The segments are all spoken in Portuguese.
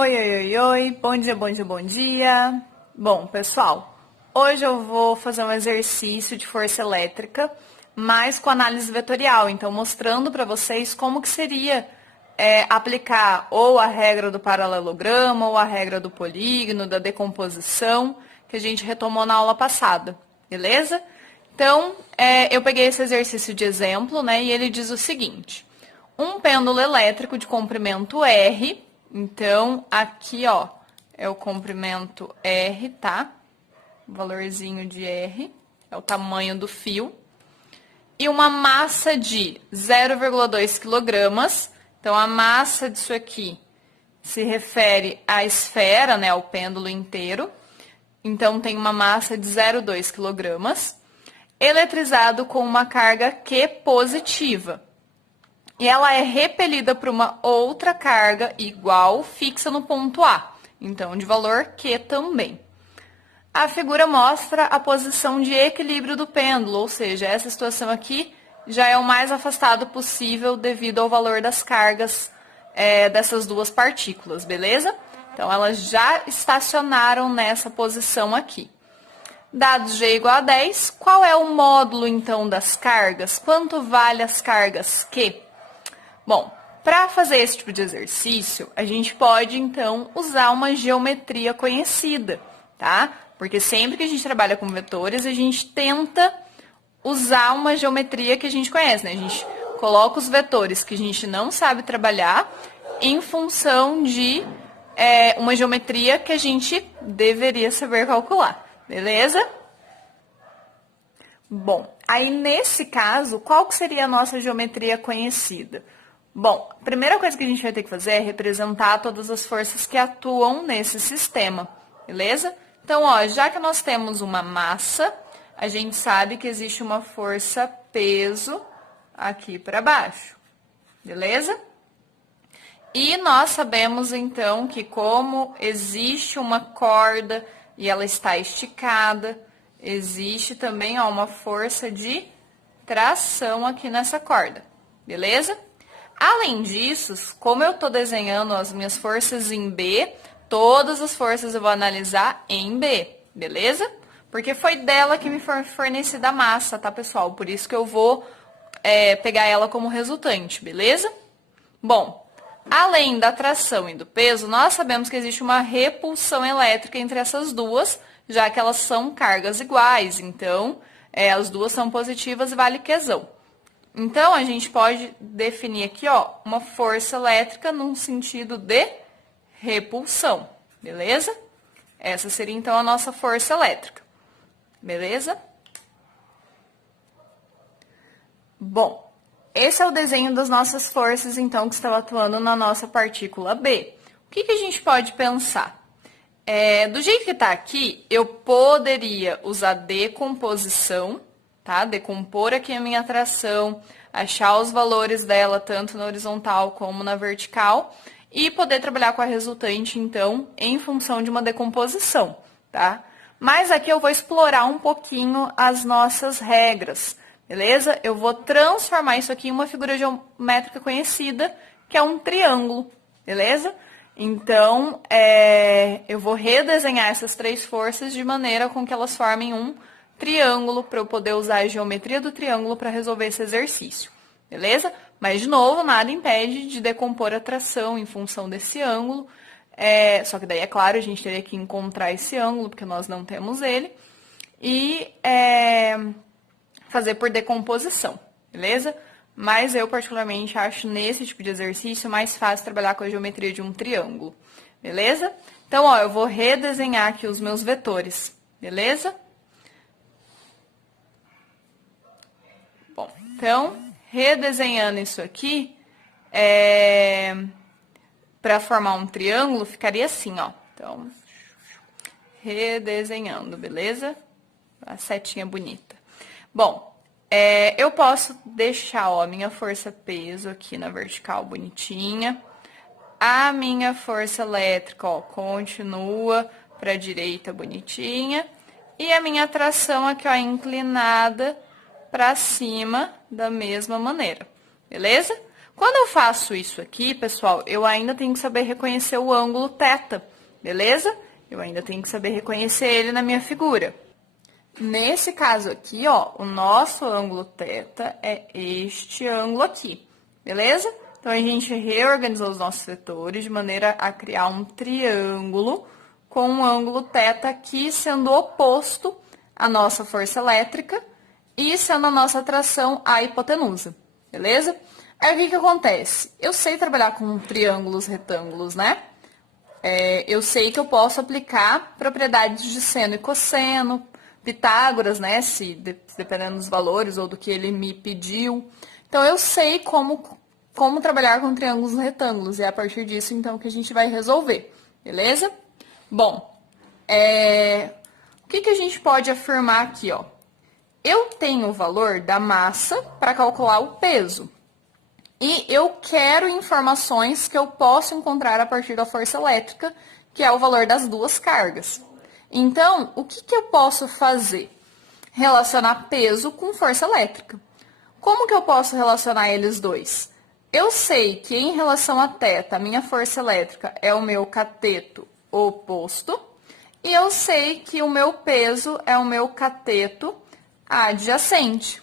Oi, oi, oi, oi, bom dia, bom dia, bom dia. Bom, pessoal, hoje eu vou fazer um exercício de força elétrica, mas com análise vetorial, então mostrando para vocês como que seria aplicar ou a regra do paralelograma, ou a regra do polígono, da decomposição, que a gente retomou na aula passada, beleza? Então, eu peguei esse exercício de exemplo, né, e ele diz o seguinte: um pêndulo elétrico de comprimento R. Então, aqui, ó, é o comprimento R, tá? O valorzinho de R, é o tamanho do fio. E uma massa de 0,2 quilogramas. Então, a massa disso aqui se refere à esfera, né, ao pêndulo inteiro. Então, tem uma massa de 0,2 quilogramas. Eletrizado com uma carga Q positiva. E ela é repelida por uma outra carga igual fixa no ponto A, então de valor Q também. A figura mostra a posição de equilíbrio do pêndulo, ou seja, essa situação aqui já é o mais afastado possível devido ao valor das cargas dessas duas partículas, beleza? Então, elas já estacionaram nessa posição aqui. Dados G igual a 10, qual é o módulo, então, das cargas? Quanto vale as cargas Q? Bom, para fazer esse tipo de exercício, a gente pode, então, usar uma geometria conhecida, tá? Porque sempre que a gente trabalha com vetores, a gente tenta usar uma geometria que a gente conhece, né? A gente coloca os vetores que a gente não sabe trabalhar em função de uma geometria que a gente deveria saber calcular, beleza? Bom, aí nesse caso, qual que seria a nossa geometria conhecida? Bom, a primeira coisa que a gente vai ter que fazer é representar todas as forças que atuam nesse sistema, beleza? Então, ó, já que nós temos uma massa, a gente sabe que existe uma força peso aqui para baixo, beleza? E nós sabemos, então, que como existe uma corda e ela está esticada, existe também, ó, uma força de tração aqui nessa corda, beleza? Além disso, como eu estou desenhando as minhas forças em B, todas as forças eu vou analisar em B, beleza? Porque foi dela que me foi fornecida a massa, tá, pessoal? Por isso que eu vou pegar ela como resultante, beleza? Bom, além da tração e do peso, nós sabemos que existe uma repulsão elétrica entre essas duas, já que elas são cargas iguais. Então, as duas são positivas e vale Qzão. Então, a gente pode definir aqui, ó, uma força elétrica num sentido de repulsão, beleza? Essa seria, então, a nossa força elétrica, beleza? Bom, esse é o desenho das nossas forças, então, que estão atuando na nossa partícula B. O que a gente pode pensar? Do jeito que está aqui, eu poderia usar decomposição, tá? Decompor aqui a minha tração, achar os valores dela tanto na horizontal como na vertical e poder trabalhar com a resultante, então, em função de uma decomposição, tá? Mas aqui eu vou explorar um pouquinho as nossas regras, beleza? Eu vou transformar isso aqui em uma figura geométrica conhecida, que é um triângulo, beleza? Então, eu vou redesenhar essas três forças de maneira com que elas formem um triângulo para eu poder usar a geometria do triângulo para resolver esse exercício, beleza? Mas, de novo, nada impede de decompor a tração em função desse ângulo, só que daí, é claro, a gente teria que encontrar esse ângulo, porque nós não temos ele, e fazer por decomposição, beleza? Mas eu, particularmente, acho nesse tipo de exercício mais fácil trabalhar com a geometria de um triângulo, beleza? Então, ó, eu vou redesenhar aqui os meus vetores, beleza? Bom, então, redesenhando isso aqui, para formar um triângulo, ficaria assim, ó. Então, redesenhando, beleza? A setinha bonita. Bom, eu posso deixar, ó, a minha força peso aqui na vertical bonitinha. A minha força elétrica, ó, continua para a direita bonitinha. E a minha tração aqui, ó, inclinada para cima da mesma maneira, beleza? Quando eu faço isso aqui, pessoal, eu ainda tenho que saber reconhecer o ângulo θ, beleza? Eu ainda tenho que saber reconhecer ele na minha figura. Nesse caso aqui, ó, o nosso ângulo θ é este ângulo aqui, beleza? Então, a gente reorganizou os nossos vetores de maneira a criar um triângulo com um ângulo θ aqui sendo oposto à nossa força elétrica e sendo a nossa atração à hipotenusa, beleza? Aí, o que acontece? Eu sei trabalhar com triângulos retângulos, né? Eu sei que eu posso aplicar propriedades de seno e cosseno, Pitágoras, né, dependendo dos valores ou do que ele me pediu. Então, eu sei como trabalhar com triângulos retângulos, e é a partir disso, então, que a gente vai resolver, beleza? Bom, o que a gente pode afirmar aqui, ó? Eu tenho o valor da massa para calcular o peso, e eu quero informações que eu posso encontrar a partir da força elétrica, que é o valor das duas cargas. Então, o que eu posso fazer? Relacionar peso com força elétrica. Como que eu posso relacionar eles dois? Eu sei que em relação a θ, a minha força elétrica é o meu cateto oposto, e eu sei que o meu peso é o meu cateto adjacente.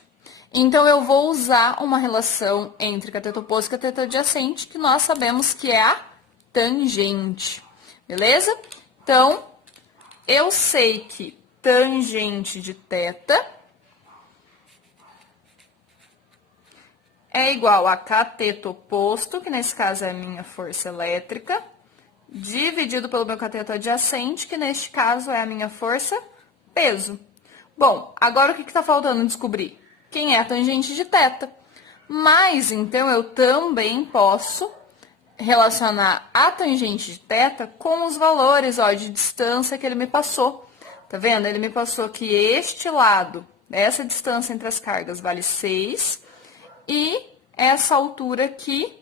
Então, eu vou usar uma relação entre cateto oposto e cateto adjacente, que nós sabemos que é a tangente, beleza? Então, eu sei que tangente de θ é igual a cateto oposto, que nesse caso é a minha força elétrica, dividido pelo meu cateto adjacente, que neste caso é a minha força peso. Bom, agora o que está faltando descobrir? Quem é a tangente de θ? Mas, então, eu também posso relacionar a tangente de θ com os valores, ó, de distância que ele me passou. Tá vendo? Ele me passou que este lado, essa distância entre as cargas, vale 6, e essa altura aqui,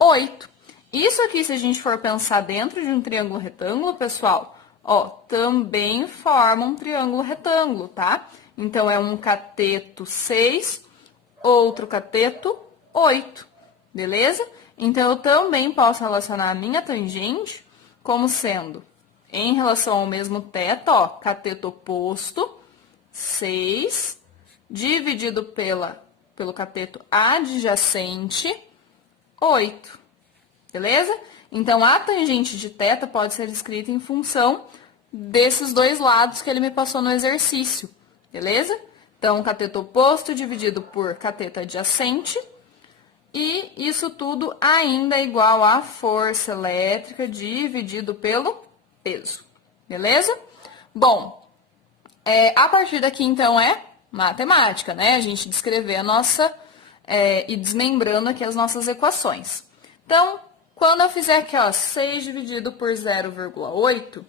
8. Isso aqui, se a gente for pensar dentro de um triângulo retângulo, pessoal, ó, também forma um triângulo retângulo, tá? Então, é um cateto 6, outro cateto 8, beleza? Então, eu também posso relacionar a minha tangente como sendo, em relação ao mesmo θ, ó, cateto oposto, 6, dividido pelo cateto adjacente, 8, beleza? Então, a tangente de θ pode ser escrita em função desses dois lados que ele me passou no exercício, beleza? Então, cateto oposto dividido por cateto adjacente, e isso tudo ainda é igual a força elétrica dividido pelo peso, beleza? Bom, a partir daqui, então, é matemática, né? A gente descrever a nossa, e desmembrando aqui as nossas equações. Então, quando eu fizer aqui, ó, 6 dividido por 0,8,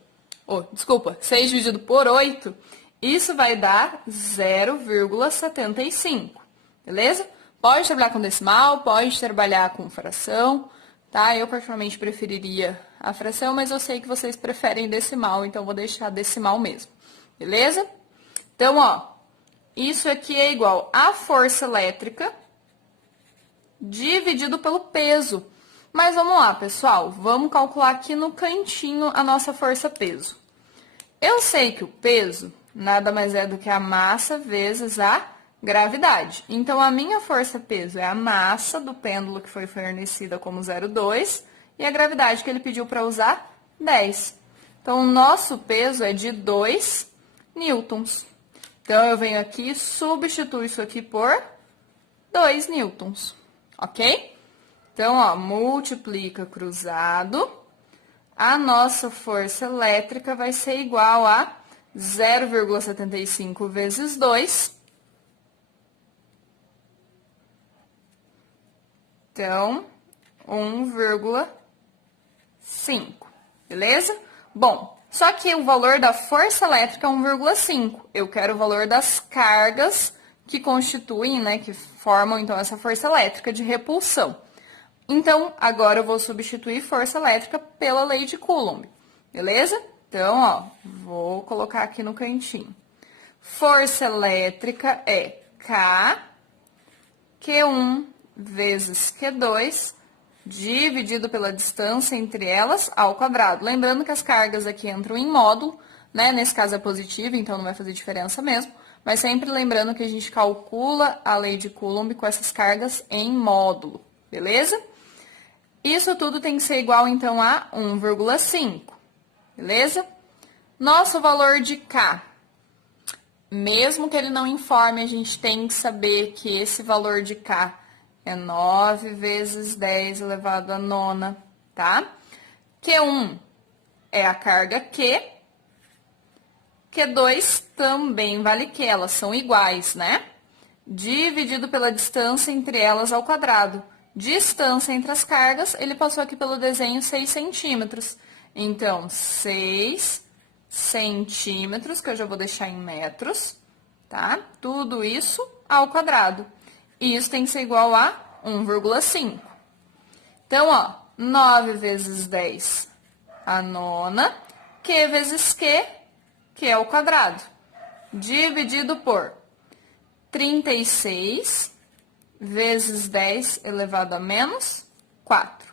desculpa, 6 dividido por 8, isso vai dar 0,75, beleza? Pode trabalhar com decimal, pode trabalhar com fração, tá? Eu, particularmente, preferiria a fração, mas eu sei que vocês preferem decimal, então vou deixar decimal mesmo, beleza? Então, ó, isso aqui é igual a força elétrica dividido pelo peso. Mas vamos lá, pessoal, vamos calcular aqui no cantinho a nossa força-peso. Eu sei que o peso nada mais é do que a massa vezes a gravidade. Então, a minha força-peso é a massa do pêndulo que foi fornecida como 0,2 e a gravidade que ele pediu para usar, 10. Então, o nosso peso é de 2 newtons. Então, eu venho aqui e substituo isso aqui por 2 newtons, ok? Então, ó, multiplica cruzado, a nossa força elétrica vai ser igual a 0,75 vezes 2. Então, 1,5, beleza? Bom, só que o valor da força elétrica é 1,5. Eu quero o valor das cargas que constituem, né, que formam, então, essa força elétrica de repulsão. Então, agora eu vou substituir força elétrica pela lei de Coulomb, beleza? Então, ó, vou colocar aqui no cantinho. Força elétrica é K, Q1 vezes Q2 dividido pela distância entre elas ao quadrado. Lembrando que as cargas aqui entram em módulo, né? Nesse caso é positivo, então não vai fazer diferença mesmo. Mas sempre lembrando que a gente calcula a lei de Coulomb com essas cargas em módulo, beleza? Isso tudo tem que ser igual, então, a 1,5, beleza? Nosso valor de K, mesmo que ele não informe, a gente tem que saber que esse valor de K é 9 vezes 10 elevado à nona, tá? Q1 é a carga Q. Q2 também vale Q, elas são iguais, né? Dividido pela distância entre elas ao quadrado. Distância entre as cargas, ele passou aqui pelo desenho 6 centímetros. Então, 6 centímetros, que eu já vou deixar em metros, tá? Tudo isso ao quadrado. E isso tem que ser igual a 1,5. Então, ó, 9 vezes 10 a nona, Q vezes Q, que é o quadrado, dividido por 36 vezes 10 elevado a menos 4.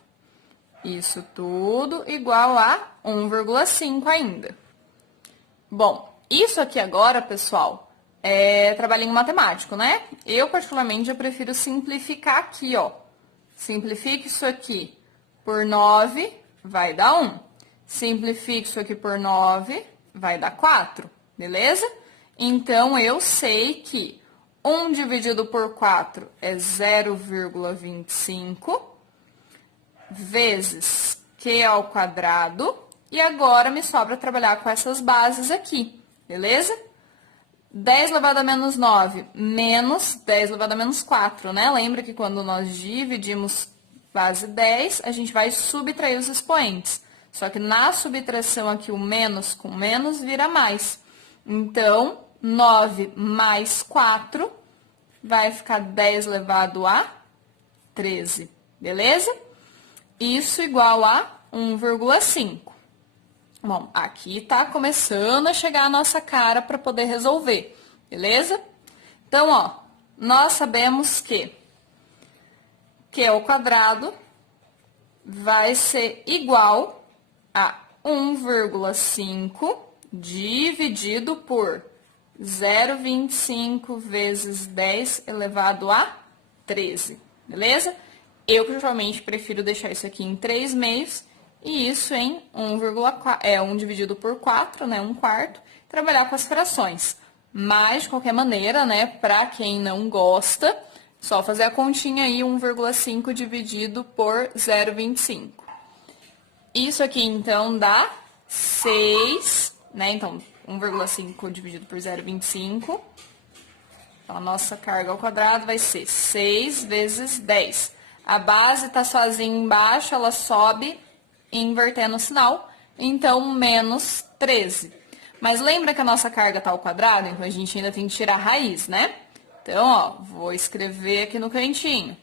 Isso tudo igual a 1,5 ainda. Bom, isso aqui agora, pessoal, é trabalhinho matemático, né? Eu, particularmente, já prefiro simplificar aqui, ó. Simplifique isso aqui por 9, vai dar 1. Simplifique isso aqui por 9, vai dar 4, beleza? Então, eu sei que 1 dividido por 4 é 0,25 vezes Q ao quadrado. E agora, me sobra trabalhar com essas bases aqui, beleza? 10 elevado a menos 9 menos 10 elevado a menos 4, né? Lembra que quando nós dividimos base 10, a gente vai subtrair os expoentes. Só que na subtração aqui, o menos com menos vira mais. Então, 9 mais 4 vai ficar 10 elevado a 13, beleza? Isso igual a 1,5. Bom, aqui tá começando a chegar a nossa cara para poder resolver, beleza? Então, ó, nós sabemos que Q ao quadrado vai ser igual a 1,5 dividido por 0,25 vezes 10 elevado a 13, beleza? Eu, pessoalmente, prefiro deixar isso aqui em 3 meios e isso em 1 dividido por 4, né, 1/4, trabalhar com as frações. Mas, de qualquer maneira, né, para quem não gosta, só fazer a continha aí, 1,5 dividido por 0,25. Isso aqui, então, dá 6, né, então, 1,5 dividido por 0,25. Então, a nossa carga ao quadrado vai ser 6 vezes 10. A base está sozinha embaixo, ela sobe invertendo o sinal, então menos 13. Mas lembra que a nossa carga está ao quadrado, então a gente ainda tem que tirar a raiz, né? Então, ó, vou escrever aqui no cantinho,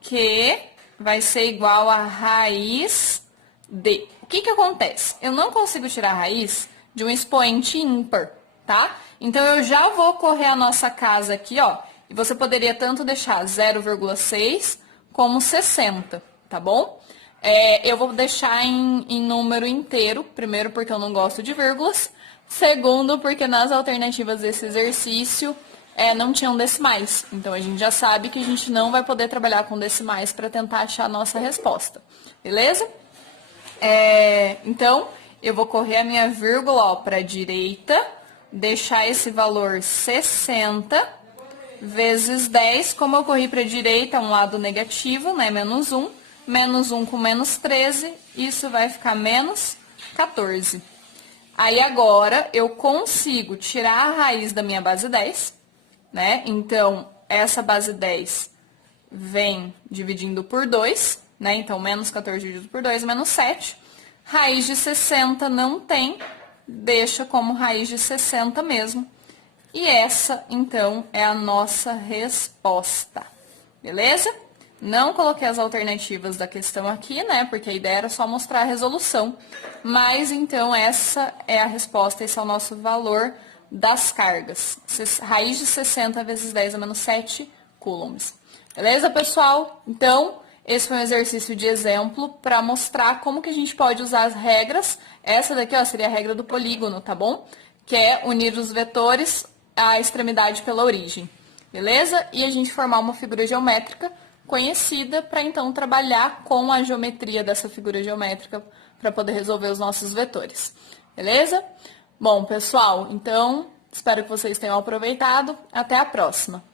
que vai ser igual a raiz de... O que que acontece? Eu não consigo tirar a raiz de um expoente ímpar, tá? Então, eu já vou correr a nossa casa aqui, ó, e você poderia tanto deixar 0,6 como 60, tá bom? Eu vou deixar em número inteiro, primeiro porque eu não gosto de vírgulas, segundo porque nas alternativas desse exercício não tinham decimais. Então, a gente já sabe que a gente não vai poder trabalhar com decimais para tentar achar a nossa resposta, beleza? Então, eu vou correr a minha vírgula para a direita, deixar esse valor 60 vezes 10, como eu corri para a direita, um lado negativo, né, menos 1. Menos 1 com menos 13, isso vai ficar menos 14. Aí, agora, eu consigo tirar a raiz da minha base 10, né? Então, essa base 10 vem dividindo por 2, né? Então, menos 14 dividido por 2, menos 7. Raiz de 60 não tem, deixa como raiz de 60 mesmo. E essa, então, é a nossa resposta, beleza? Não coloquei as alternativas da questão aqui, né? Porque a ideia era só mostrar a resolução. Mas, então, essa é a resposta, esse é o nosso valor das cargas. Raiz de 60 vezes 10 a menos 7 coulombs. Beleza, pessoal? Então, esse foi um exercício de exemplo para mostrar como que a gente pode usar as regras. Essa daqui, ó, seria a regra do polígono, tá bom? Que é unir os vetores à extremidade pela origem. Beleza? E a gente formar uma figura geométrica conhecida para então trabalhar com a geometria dessa figura geométrica para poder resolver os nossos vetores. Beleza? Bom, pessoal, então espero que vocês tenham aproveitado. Até a próxima!